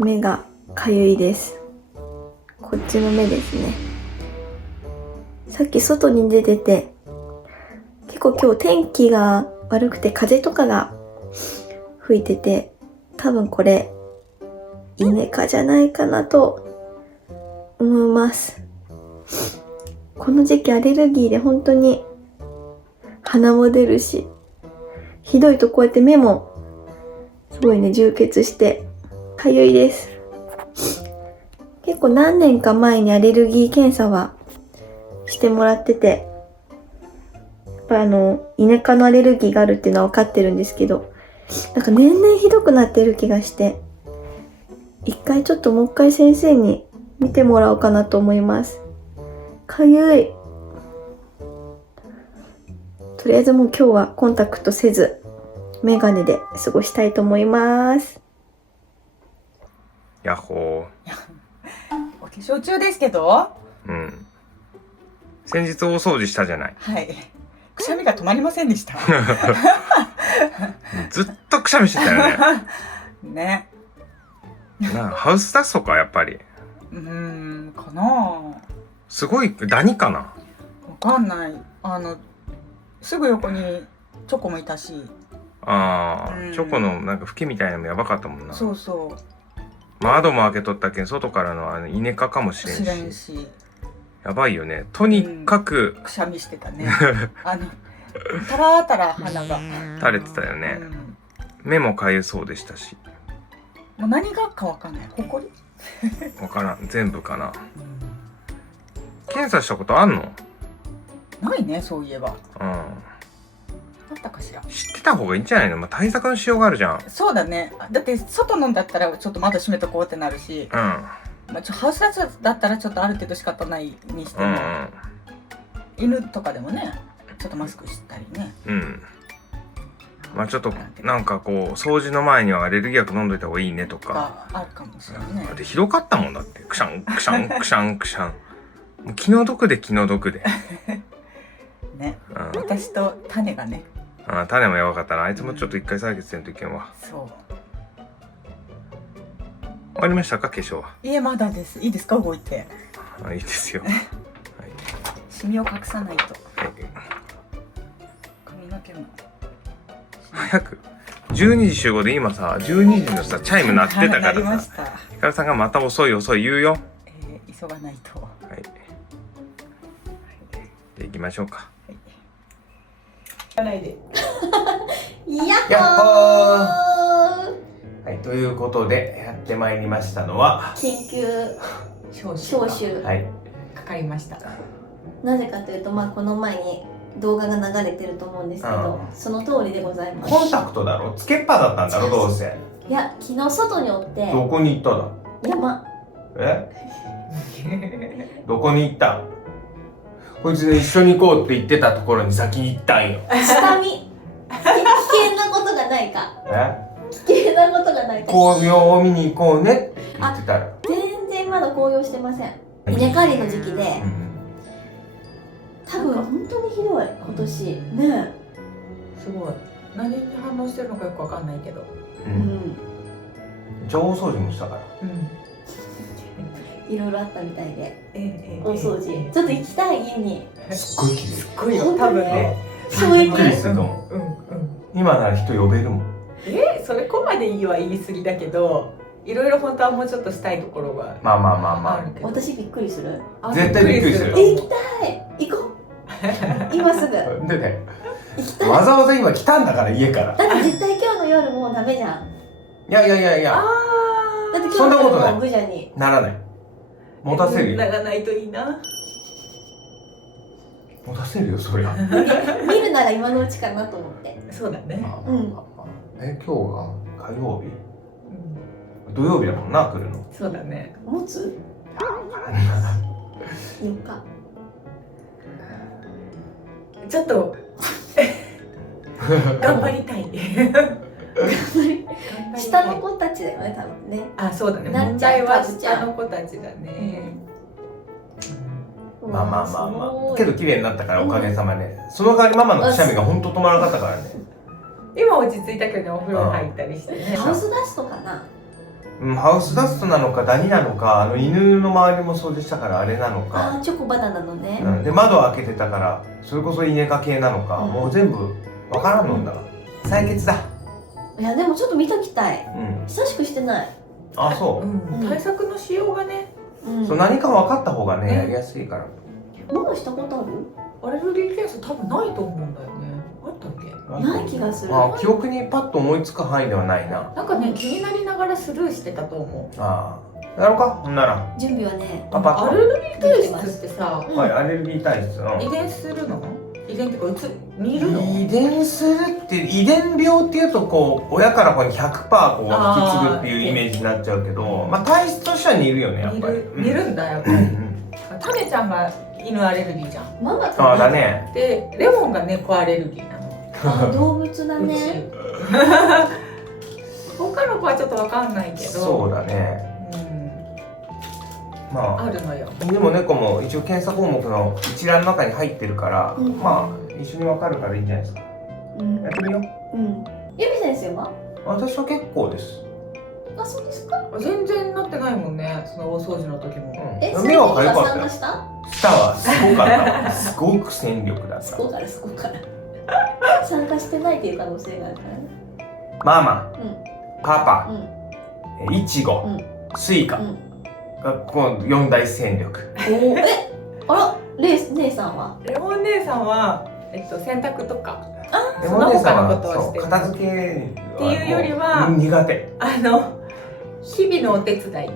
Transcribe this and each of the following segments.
目がかゆいです。こっちの目ですね。さっき外に出てて、結構今日天気が悪くて風とかが吹いてて、多分これイネ科じゃないかなと思います。この時期アレルギーで本当に鼻も出るし、ひどいとこうやって目もすごいね充血してかゆいです。結構何年か前にアレルギー検査はしてもらってて、やっぱイネ科のアレルギーがあるっていうのは分かってるんですけど、なんか年々ひどくなってる気がして、ちょっともう一回先生に見てもらおうかなと思います。かゆい。とりあえずもう今日はコンタクトせず、メガネで過ごしたいと思います。やっほお化粧中ですけど。先日大掃除したじゃない。はい。くしゃみが止まりませんでした。ずっとくしゃみしてたよね。ね。ハウスダストかやっぱり。かな。すごいダニかな。わかんない。すぐ横にチョコもいたし。チョコのなんか吹きみたいなのもやばかったもんな。そうそう。窓も開けとったけん外からのイネ科かもしれんし。やばいよね。とにかく、くしゃみしてたね。たらたら鼻が垂れてたよね。目もかゆそうでしたし。もう何がかわかんない。ほこり？わからん。全部かな。検査したことあんの？ないね、そういえば。あったかしら。知ってた方がいいんじゃないの？対策のしようがあるじゃん。そうだね。だって外のだったらちょっと窓閉めとこうってなるし。ハウスダストだったらちょっとある程度仕方ないにしても、犬とかでもねちょっとマスクしたりね。ちょっとなんかこう掃除の前にはアレルギー薬飲んどいた方がいいねとかあるかもしれないね。でひどかったもんだって。くしゃんくしゃんくしゃんくしゃん。もう気の毒で気の毒でね。私と種がね。種もやばかったな。あいつもちょっと一回採血せんといけんわ。そう。終わりましたか、化粧は？いえ、まだです。いいですか、動いて。いいですよ。シミを隠さないと。髪の毛も。早く。12時集合で今さ、12時のさ、チャイム鳴ってたからさ。ひかるさんがまた遅い遅い言うよ。急がないと。はい。で、行きましょうか。行かないで。やっほー。はい、ということでやってまいりましたのは緊急招集、かかりました。なぜかというと、この前に動画が流れてると思うんですけど、その通りでございます。コンタクトだろ？つけっぱだったんだろどうせ。いや、昨日外におって。どこに行ったの？山。どこに行ったん？こいつね、一緒に行こうって言ってたところに先に行ったんよ。下見。危険なことがないか。危険なことがないか。紅葉を見に行こうねって言ってたら。全然まだ紅葉してません。稲刈りの時期で、多分本当にひどい今年ね。すごい。何に反応してるのかよくわかんないけど。一応大掃除もしたから。いろいろあったみたいで、大掃除。ちょっと行きたい、家に。すっごい綺麗。すっごいよ、多分ね。びっくりすると思う。今なら人呼べるもん。それこまでいいは言い過ぎだけど、いろいろ本当はもうちょっとしたいところがあるけど。私びっくりする。絶対びっくりする。行きたい。行こう。今すぐ。でね、行きたい。わざわざ今来たんだから家から。だって絶対今日の夜もうダメじゃん。いや。だって今日の夜も無邪にならない。持たせるよ。ならないといいな。持たせるよそりゃ。見るなら今のうちかなと思って。そうだね。今日が火曜日。土曜日だもんな、来るの。そうだね。持つ？4日。ちょっと頑張りたい。下の子たちだよね、多分ね。そうだね。問題は下の子たちだね。まあ。けど綺麗になったからおかげさまで。その代わりママのくしゃみが本当止まらなかったからね。今落ち着いたけどお風呂入ったりしてね。ハウスダストかな。ハウスダストなのかダニなのか、犬の周りも掃除したからあれなのあか、ーチョコバナナのね、で窓を開けてたからそれこそイネ科系なのか、もう全部わからんのんだ。採血だ。いやでもちょっと見ときたい。うん。久しくしてない。あ、そうう。対策のしようがね、そう何か分かった方がねやりやすいから。ママしたことある？アレルギー検査多分ないと思うんだよね。あったっけ？ない気がする。記憶にパッと思いつく範囲ではないな。なんかね、気になりながらスルーしてたと思う。ああ、やろうか。ほんなら準備はね、パパッと。アレルギー体質ってさ、うんはい、アレルギー体質の遺伝するの？遺伝っていうか似るの？遺伝するって遺伝病っていうとこう親から子に 100% こう引き継ぐっていうイメージになっちゃうけど、まあ体質としては似るよねやっぱり。似るんだやっぱり。タメちゃんが犬アレルギーじゃん。ママあかな。あだね。でレモンが猫アレルギーなの。あ、動物だうね。ち。他の子はちょっとわかんないけど。そうだね。うん。まああるのよ。犬も猫も一応検査項目の一覧の中に入ってるから、うんまあ一緒に分かるからいいんじゃないですか。うんやってみよう。うん。ゆみ先生は？私は結構です。あ、そうですか。全然なってないもんね。その大掃除の時も。え、目は痒かったよ参加。した？舌はすごかったわ。すごく戦力だった。そこからそこから。参加してないっていう可能性があるからね。ママ、うんパパ、うんいちご、うんスイカうん。がこの4大戦力。おーあら、姉さんは？レモン姉さんは洗濯とかレモン姉さんはその他のことはしてるそう片付けっていうよりはもう苦手。日々のお手伝い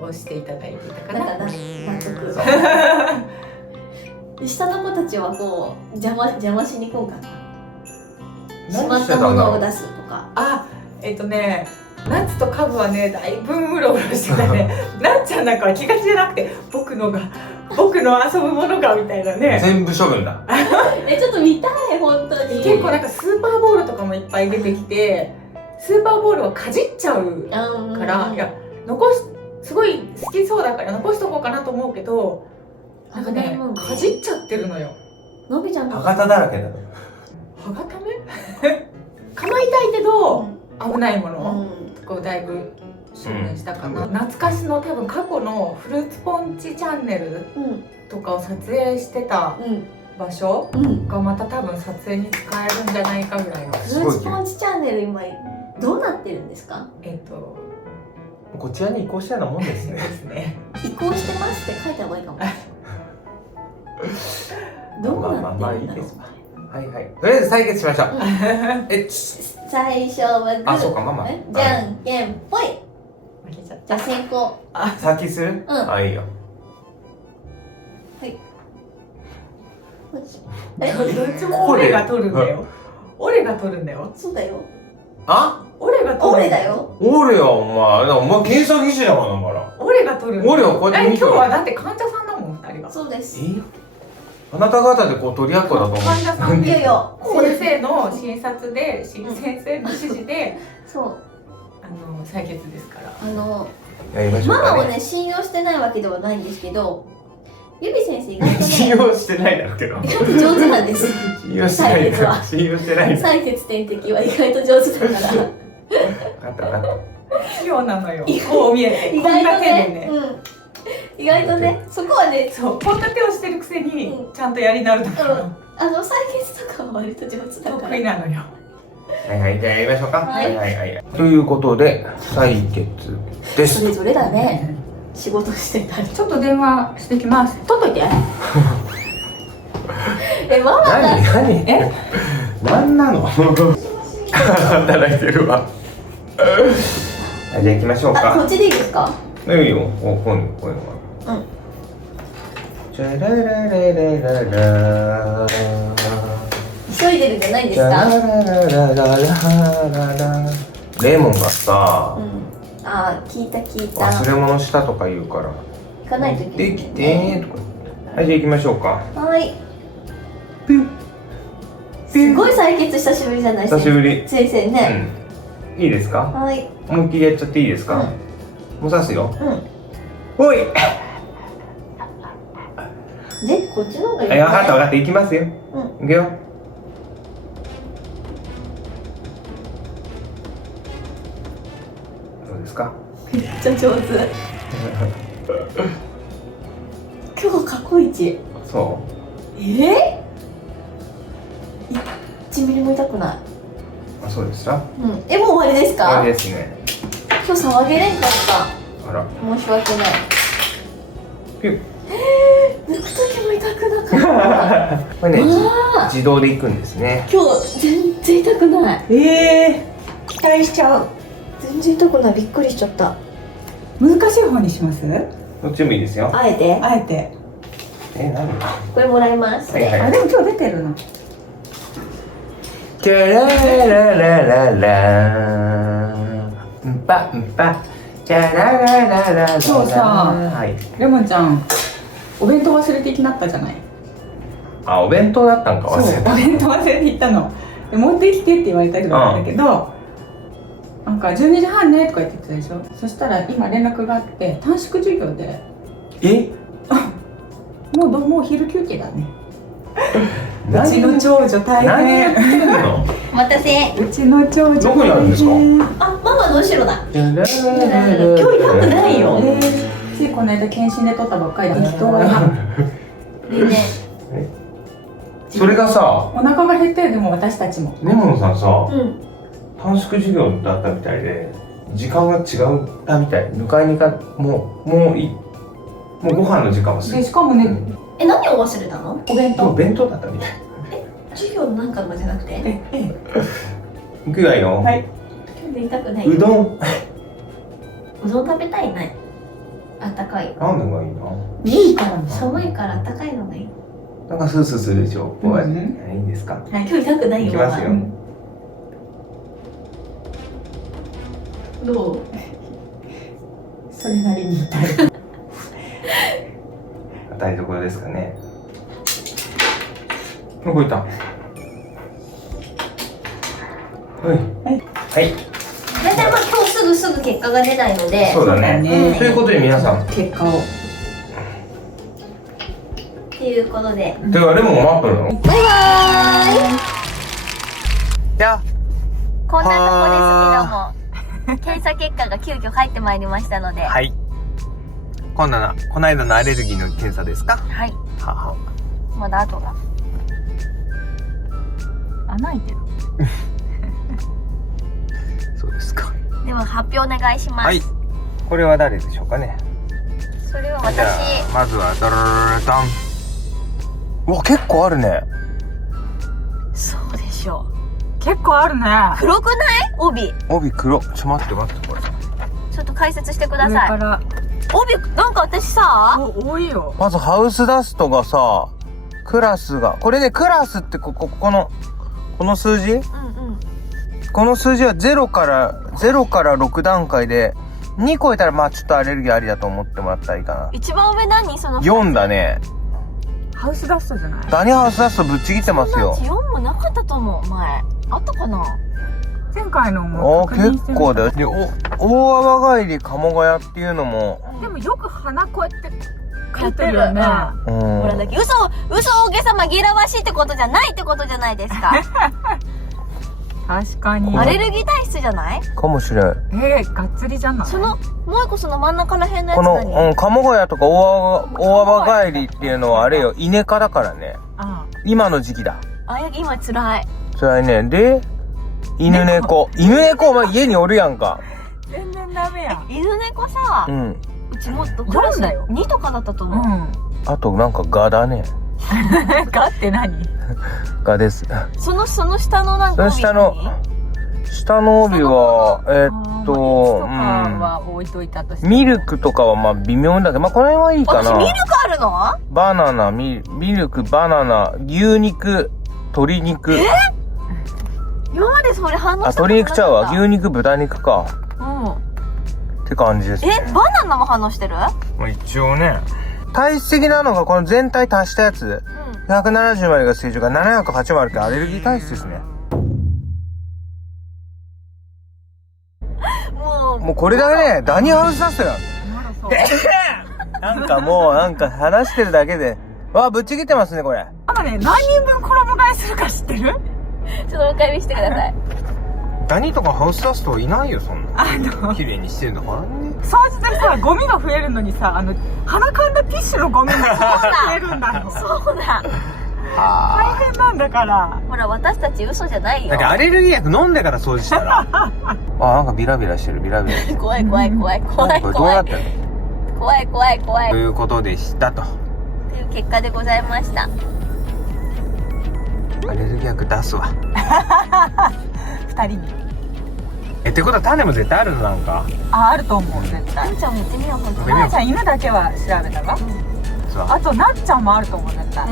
をしていただいてたかな。なんか納得。そう下の子たちはこう邪魔しに行こうかな。しま何してったもたんだろう。のを出すとか。あ、ナッツとカブはねだいぶうろうろしてたね。なっちゃんなんかは気がちじゃなくて僕の遊ぶものがみたいなね。全部処分だ。ちょっと見たい本当に。結構なんかスーパーボールとかもいっぱい出てきて、スーパーボールはかじっちゃうから、いやすごい好きそうだから残しとこうかなと思うけど、なんかねかじっちゃってるのよ。のびちゃん歯型だらけだ。歯固め？構いたいけど危ないもの。こうだいぶ処分したかな、懐かしの多分過去のフルーツポンチチャンネルとかを撮影してた場所がまた多分撮影に使えるんじゃないかぐらいの。フルーツポンチチャンネル今どうなってるんですか？こちらに移行したようなもんですね。ですね。移行してますって書いた方がいいかも。どうなってるんだろう。はいはい。とりあえず採血しましょう。最初はグー。あ、そうかママ。じゃんけんぽい。負けちゃっじゃあ先行。先する？あ、いいよ。はい。どっちも俺が取るんだよ。俺が取るんだよ。そうだよ。あ？俺が取る。俺だよ。俺よお前検査技師だもんだから。俺が取る。俺はこうやって見てる。今日はだって患者さんだもん2人が。そうです。あなた方でこう取り合っこだと思う。患者さんいやいや、先生の診察で先生の指示でそう採血ですから。やりましょうかね。ママをね信用してないわけではないんですけど、ゆび先生意外と信ね用してないだろうけど。意外と上手なんです。信用してないんだ。信用してないんだ。採血点滴は意外と上手だから。分かった分かった。器用なのよ。こう見えて。意こんな外と手でねね。意外とね、そこはね、そう、こんな手をしてるくせにちゃんとやりなるとか採血とかは割と上手だから。得意なのよ。はいはい、じゃあやりましょうか。はいはい。ということで採血です。それぞれだね。仕事してたり。ちょっと電話してきます。取っといて。ママが何何なの？働いてるわ。じゃあ行きましょうか。こっちでいいですか？いいよ。こういうのが。チャララララララ。急いでるんじゃないんですか？ララララララ。レモンがさ、聞いた。忘れ物したとか言うから。行かないといけない。できてとか。はい、じゃあ行きましょうか。はい。すごい採血久しぶりじゃないですか。久しぶり。先生ね。いいですか？はい。思いっきりやっちゃっていいですか？もう刺すよ。おい。で、こっちの方がいい。分かった行きますよ。いくよ。どうですか？めっちゃ上手。今日過去一。そ1ミリも痛くない。う。あ、そうですか。うん。もう終わりですか？あれですね。今日騒げれんかっあら。た。申し訳ない。ピュッ。抜く時も痛くなかった。これね、わ自動でいくんですね。今日全然痛くない。期待しちゃう。全然痛くない。びっくりしちゃった。難しい方にします？どっちもいいですよ。あえて。あえて。何？これもらいます。はいはい。あ、でも今日出てるな。チャララララランパンパチャラララララ。そうさはい。レモンちゃん、お弁当忘れていきなったじゃない。あ、お弁当だったんか忘そう、れた。お弁当忘れていったの。で持ってきてって言われたりなんだけど、なんか12時半ねとか言ってたでしょ。そしたら今連絡があって短縮授業で、え？もう昼休憩だね。う何ちの長女大何やって変。んの？お待たせ。うちの長女どこにあるんですか？あ、ママの後ろだ。今今日痛くないよ。ついこの間検診で取ったばっかりだ。適当や。でね。それがさ、お腹が減ってる。でも私たちも。レモンさんさ、うん。短縮授業だったみたいで、時間が違ったみたい。迎えに行か、もうご飯の時間は過ぎでて。しかもね、何を忘れたの？お弁当。もう弁当だったみたい。授業のなんかとかじゃなくて？行くわよ。はい。今日で痛くない。うどん。うどん食べたいね。あったかい。ラーメンがいいな。いいからね。寒いからあったかいのがいい。なんかスースーするでしょ。こうやって。うんいいんですか？今日痛くないよ。行きますよ。ママどう？それなりに痛い。当たりどころですかね。どこ行った？はい。はい。大体まあ今日すぐ結果が出ないので。そうだそうだね。ねということで皆さん。結果を。っていうことで。てかレモン待っとるの？バイバーイ。じゃあ。こんなとこですけども、検査結果が急遽入ってまいりましたので。はい。この間のアレルギーの検査ですか？はい。はは。まだ後が。穴開いてる。そうですか。では発表お願いします。はい。これは誰でしょうかね。それはじゃあ私。まずはドロロロダン。うわ、結構あるね。そうでしょう。結構あるね。黒くない？帯。帯黒。待ってこれ。ちょっと解説してくだ上さい。から。帯、なんか私さ、多いよ。まずハウスダストがさ、クラスが、これね、クラスってこの数字？うんうん。この数字は0から6段階で、2超えたらまあちょっとアレルギーありだと思ってもらったらいいか一番上何？そのな。4だね。ハウスダストじゃない？ダニハウスダストぶっちぎってますよ。 4もなかったと思う。前あったかな。前回のも確認してみた。結構だよ。で、大泡帰り鴨ヶ谷っていうのも、でもよく鼻こうやって書いてるよね。これだけ嘘大げさ紛らわしいってことじゃないってことじゃないですか。確かに。アレルギー体質じゃない？かもしれん。がっつりじゃない？そのもう一個その真ん中らへんのやつこの、何？鴨ヶ谷とか大泡帰りっていうのはあれよ、イネ科だからね。あ今の時期だ。今辛い。辛いね。で、犬猫。犬猫お前家におるやんか。全然ダメやん。犬猫さ、うん。うちもっとクラス4だよ2とかだったと思う。あとなんかガだね。がって何？ガです。その下のなんか帯下の帯は、とかは置いといたとして。ミルクとかはまあ微妙だけど、まあこの辺はいいかな。私ミルクあるの？バナナ、ミルク、バナナ、牛肉、鶏肉。今までそれ反応したことなかった。鶏肉ちゃうわ。牛肉、豚肉か。って感じですね。バナナも反応してる？まあ一応ね。体質的なのがこの全体足したやつ。170までが正常が708までがアレルギー体質ですね。もうこれだけね、ダニハウスダストよ。なんかもうなんか話してるだけで。わあ、ぶっちぎってますね、これ。何人分衣替えするか知ってる？ちょっともう一回見せてください。ダニとかハウスダストいないよ、そんな。掃綺麗にしてるんだからね。除でさ、ゴミが増えるのにさ、鼻かんだティッシュのゴミも増えるんだよ。そうだ。大変なんだから。ほら、私たち嘘じゃないよ。だってアレルギー薬飲んでから掃除したら。なんかビラビラしてる、ビラビラしてる。怖い怖い怖い怖いこれどう怖。ないってんの？怖い怖い怖い。ということでしたと。という結果でございました。アレルギー薬出すわ。二人に。ってことは種も絶対あるのなんか。あると思う、絶対。なっちゃんもやってみよう、ほんと。なっちゃん犬だけは調べたが。そう。あとなっちゃんもあると思う、絶対。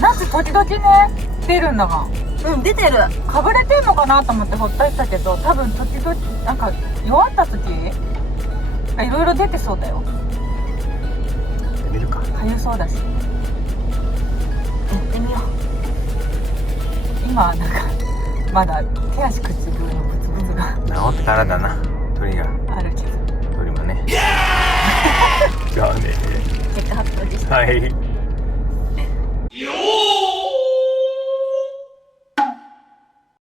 なっち時々ね、出るんだが。うん、出てる。かぶれてんのかなと思ってほっといたけど、多分時々、なんか弱った時、いろいろ出てそうだよ。やってみるか。かゆそうだし。やってみよ今、なんか、まだ手足口分のブツブツが治ってからだな、鳥が。あるけど。鳥もね。じゃあね。う。結果発表でした。はい。